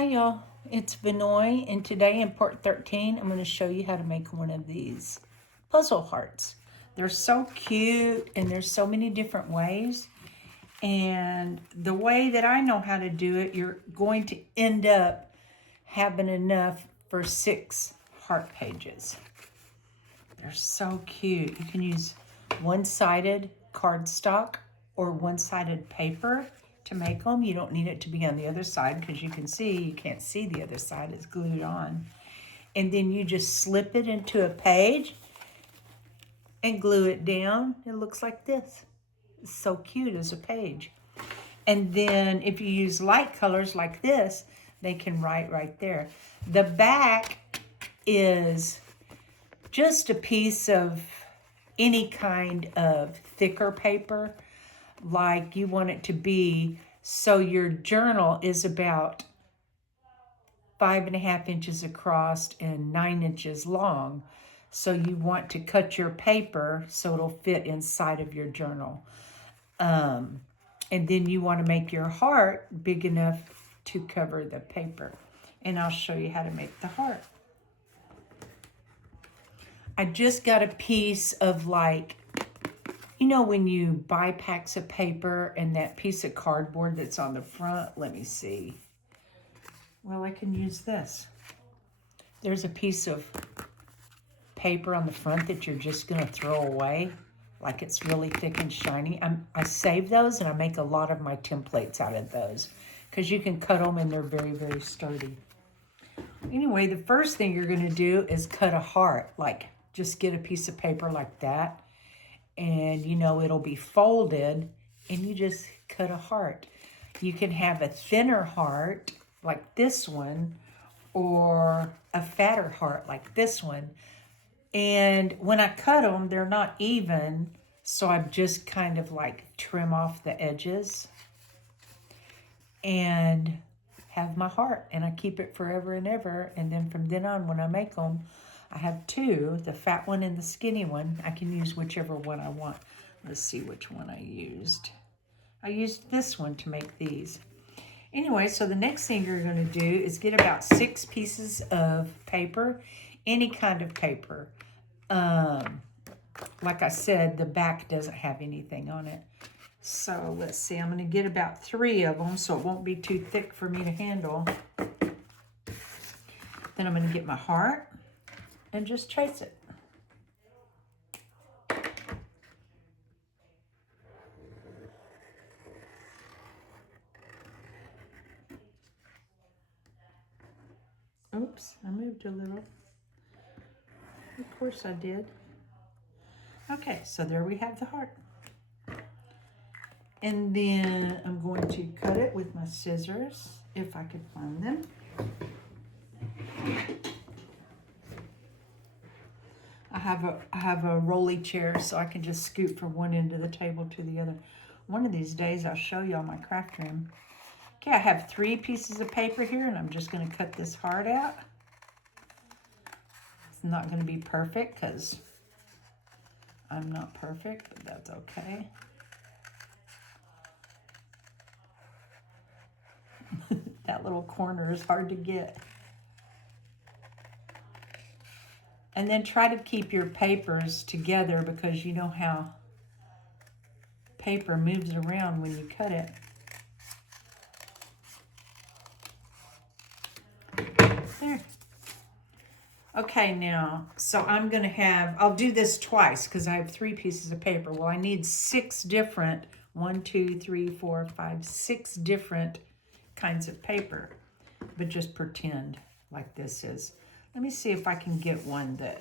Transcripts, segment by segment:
Hi y'all, it's Vinoy, and today in part 13 I'm going to show you how to make one of these puzzle hearts. They're so cute and there's so many different ways, and the way that I know how to do it, you're going to end up having enough for 6 heart pages. They're so cute. You can use one-sided cardstock or one-sided paper to make them. You don't need it to be on the other side because you can't see the other side. It's glued on. And then you just slip it into a page and glue it down. It looks like this. It's so cute as a page. And then if you use light colors like this, they can write right there. The back is just a piece of any kind of thicker paper, like you want it to be, so your journal is about 5.5 inches across and 9 inches long. So you want to cut your paper so it'll fit inside of your journal. And then you want to make your heart big enough to cover the paper. And I'll show you how to make the heart. I just got a piece of, like, you know when you buy packs of paper and that piece of cardboard that's on the front? Let me see. Well, I can use this. There's a piece of paper on the front that you're just going to throw away, like it's really thick and shiny. I save those and I make a lot of my templates out of those because you can cut them and they're very, very sturdy. Anyway, the first thing you're going to do is cut a heart. Like, just get a piece of paper like that, and you know it'll be folded, and you just cut a heart. You can have a thinner heart like this one, or a fatter heart like this one. And when I cut them, they're not even, so I just kind of like trim off the edges and have my heart, and I keep it forever and ever. And then from then on, when I make them, I have 2, the fat one and the skinny one. I can use whichever one I want. Let's see which one I used. I used this one to make these. Anyway, so the next thing you're going to do is get about 6 pieces of paper, any kind of paper. Like I said, the back doesn't have anything on it. So let's see, I'm going to get about 3 of them so it won't be too thick for me to handle. Then I'm going to get my heart and just trace it. Oops, I moved a little. Of course I did. Okay, so there we have the heart. And then I'm going to cut it with my scissors, if I could find them. I have a rolly chair, so I can just scoot from one end of the table to the other. One of these days, I'll show y'all my craft room. Okay, I have 3 pieces of paper here, and I'm just going to cut this heart out. It's not going to be perfect because I'm not perfect, but that's okay. That little corner is hard to get. And then try to keep your papers together because you know how paper moves around when you cut it. There. Okay, now, so I'll do this twice because I have 3 pieces of paper. Well, I need 6 different, 1, 2, 3, 4, 5, 6 different kinds of paper. But just pretend like this is. Let me see if I can get one that,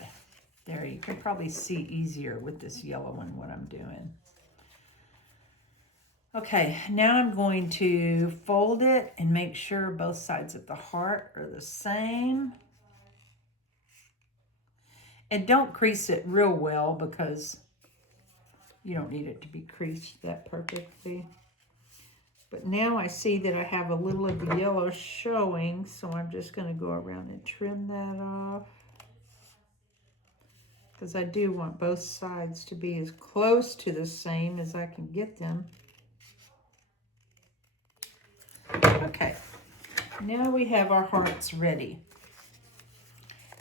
there, you can probably see easier with this yellow one what I'm doing. Okay, now I'm going to fold it and make sure both sides of the heart are the same. And don't crease it real well because you don't need it to be creased that perfectly. But now I see that I have a little of the yellow showing, so I'm just going to go around and trim that off. Because I do want both sides to be as close to the same as I can get them. Okay, Now we have our hearts ready.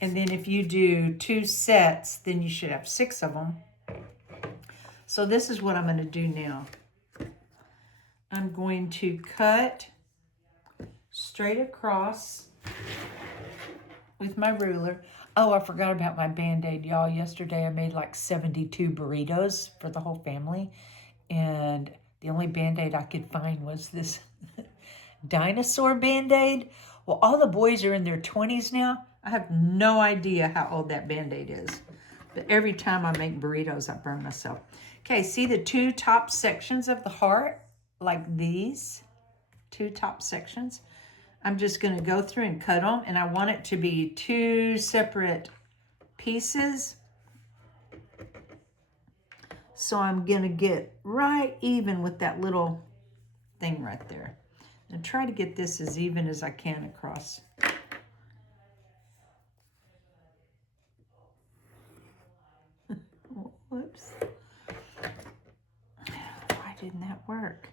And then if you do 2 sets, then you should have 6 of them. So this is what I'm going to do now. I'm going to cut straight across with my ruler. Oh, I forgot about my Band-Aid, y'all. Yesterday I made like 72 burritos for the whole family. And the only Band-Aid I could find was this dinosaur Band-Aid. Well, all the boys are in their 20s now. I have no idea how old that Band-Aid is. But every time I make burritos, I burn myself. Okay, see the 2 top sections of the heart? Like these 2 top sections? I'm just going to go through and cut them. And I want it to be 2 separate pieces. So I'm going to get right even with that little thing right there. And try to get this as even as I can across. Whoops. Why didn't that work?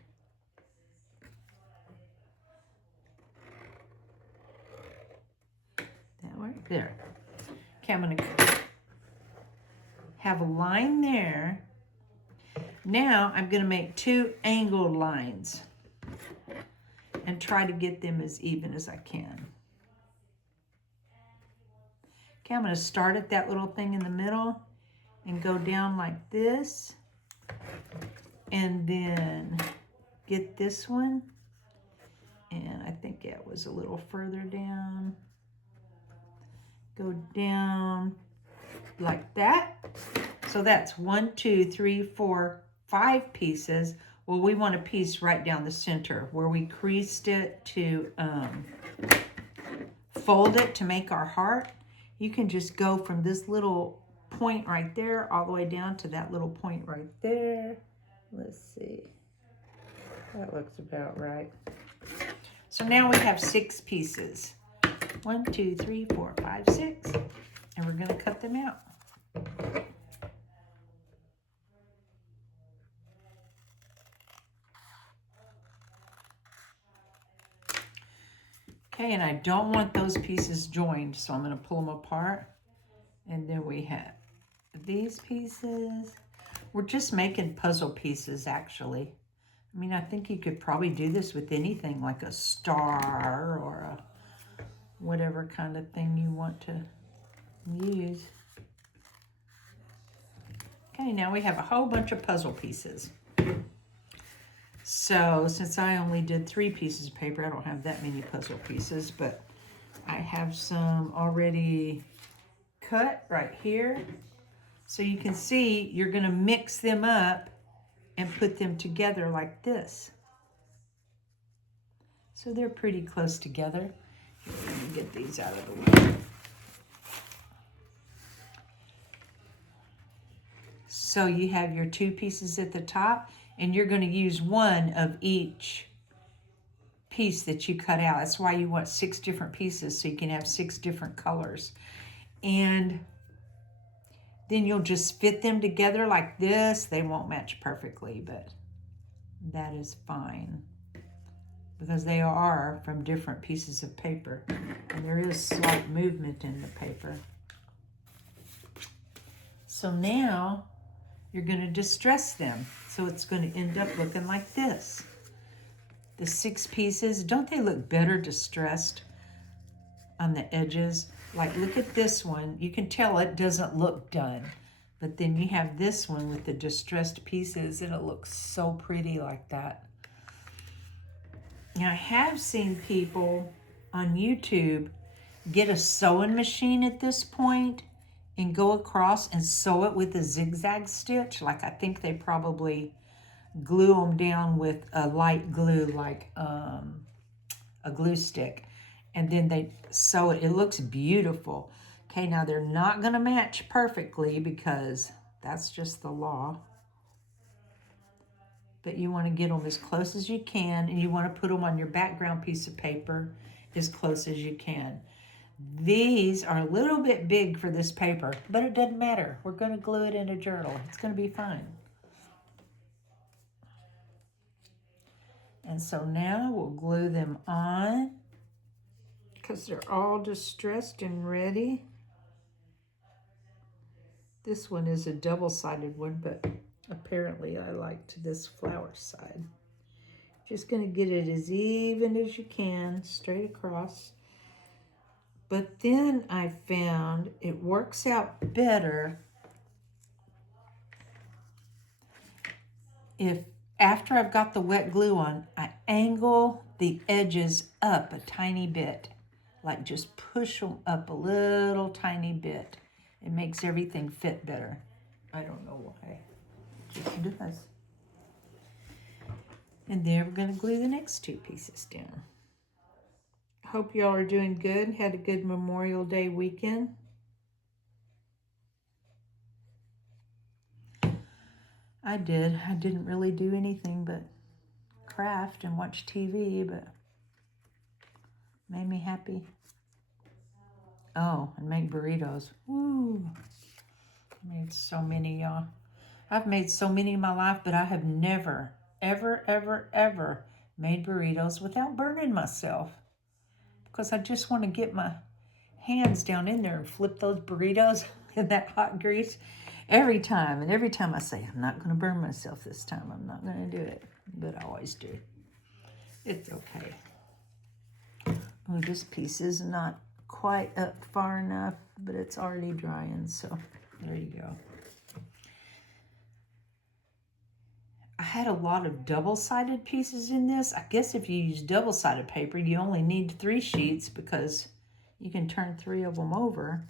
That worked? There. Okay, I'm going to have a line there. Now I'm going to make 2 angled lines and try to get them as even as I can. Okay, I'm going to start at that little thing in the middle and go down like this. And then get this one. And I think it was a little further down. Go down like that. So that's 1, 2, 3, 4, 5 pieces. Well, we want a piece right down the center where we creased it to fold it to make our heart. You can just go from this little point right there all the way down to that little point right there. Let's see. That looks about right. So now we have 6 pieces. 1, 2, 3, 4, 5, 6. And we're going to cut them out. Okay, and I don't want those pieces joined, so I'm going to pull them apart. And then we have these pieces. We're just making puzzle pieces, actually. I mean, I think you could probably do this with anything, like a star or a whatever kind of thing you want to use. Okay, now we have a whole bunch of puzzle pieces. So since I only did 3 pieces of paper, I don't have that many puzzle pieces, but I have some already cut right here. So you can see you're going to mix them up and put them together like this. So they're pretty close together. Let me get these out of the way. So you have your 2 pieces at the top, and you're going to use 1 of each piece that you cut out. That's why you want 6 different pieces, so you can have 6 different colors. And then you'll just fit them together like this. They won't match perfectly, but that is fine because they are from different pieces of paper, and there is slight movement in the paper. So now you're going to distress them. So it's going to end up looking like this. The 6 pieces, don't they look better distressed on the edges? Like, look at this one. You can tell it doesn't look done. But then you have this one with the distressed pieces, and it looks so pretty like that. Now, I have seen people on YouTube get a sewing machine at this point and go across and sew it with a zigzag stitch. Like, I think they probably glue them down with a light glue, like a glue stick. And then they sew it. It looks beautiful. Okay, now they're not going to match perfectly because that's just the law. But you want to get them as close as you can, and you want to put them on your background piece of paper as close as you can. These are a little bit big for this paper, but it doesn't matter. We're going to glue it in a journal. It's going to be fine. And so now we'll glue them on. because they're all distressed and ready. This one is a double-sided one, but apparently I liked this flower side. Just going to get it as even as you can, straight across. But then I found it works out better if after I've got the wet glue on, I angle the edges up a tiny bit. Like just push them up a little tiny bit. It makes everything fit better. I don't know why. It just does. And then we're going to glue the next two pieces down. Hope y'all are doing good. Had a good Memorial Day weekend. I did. I didn't really do anything but craft and watch TV, but made me happy. Oh, and make burritos. Woo! I made so many, y'all. I've made so many in my life, but I have never, ever, ever, ever made burritos without burning myself. Because I just want to get my hands down in there and flip those burritos in that hot grease every time. And every time I say, I'm not going to burn myself this time. I'm not going to do it. But I always do. It's okay. Oh, this piece is not quite up far enough, but it's already drying, so there you go. I had a lot of double-sided pieces in this. I guess if you use double-sided paper, you only need 3 sheets because you can turn 3 of them over.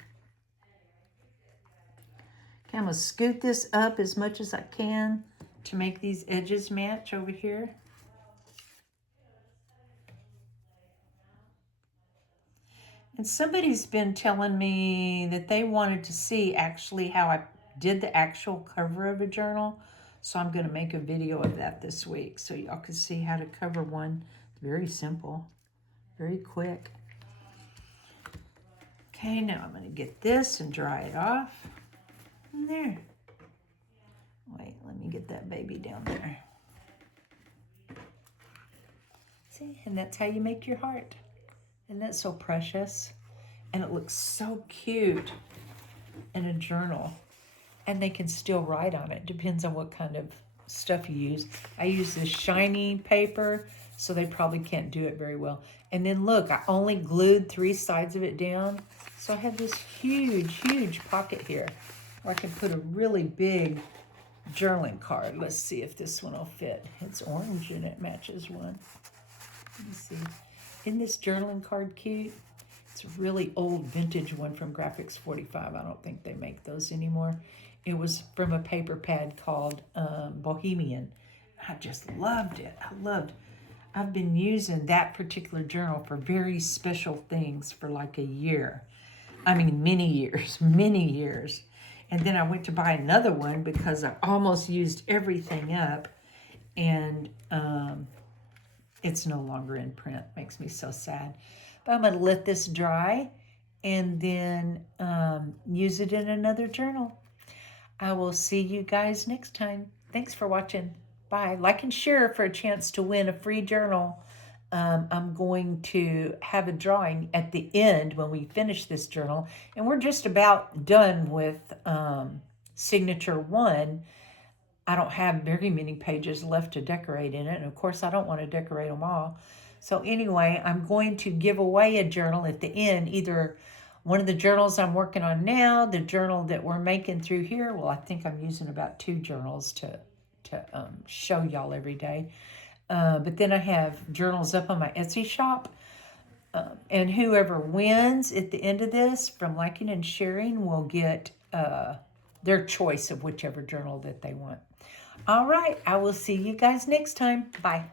Okay, I'm going to scoot this up as much as I can to make these edges match over here. And somebody's been telling me that they wanted to see actually how I did the actual cover of a journal. So I'm going to make a video of that this week so y'all can see how to cover one. It's very simple, very quick. Okay, now I'm going to get this and dry it off. And there. Wait, let me get that baby down there. See, and that's how you make your heart. Isn't that so precious? And it looks so cute in a journal. And they can still write on it. Depends on what kind of stuff you use. I use this shiny paper, so they probably can't do it very well. And then look, I only glued 3 sides of it down. So I have this huge, huge pocket here where I can put a really big journaling card. Let's see if this one will fit. It's orange and it matches one. Let me see. Isn't this journaling card cute? It's a really old vintage one from Graphics 45. I don't think they make those anymore. It was from a paper pad called Bohemian. I just loved it. I've been using that particular journal for very special things for like a year. I mean, many years, many years. And then I went to buy another one because I almost used everything up. And it's no longer in print. Makes me so sad. But I'm going to let this dry and then use it in another journal. I will see you guys next time. Thanks for watching. Bye. Like and share for a chance to win a free journal. I'm going to have a drawing at the end when we finish this journal. And we're just about done with Signature 1. I don't have very many pages left to decorate in it. And of course, I don't want to decorate them all. So anyway, I'm going to give away a journal at the end, either one of the journals I'm working on now, the journal that we're making through here. Well, I think I'm using about 2 journals to show y'all every day. But then I have journals up on my Etsy shop. And whoever wins at the end of this from liking and sharing will get their choice of whichever journal that they want. All right, I will see you guys next time. Bye.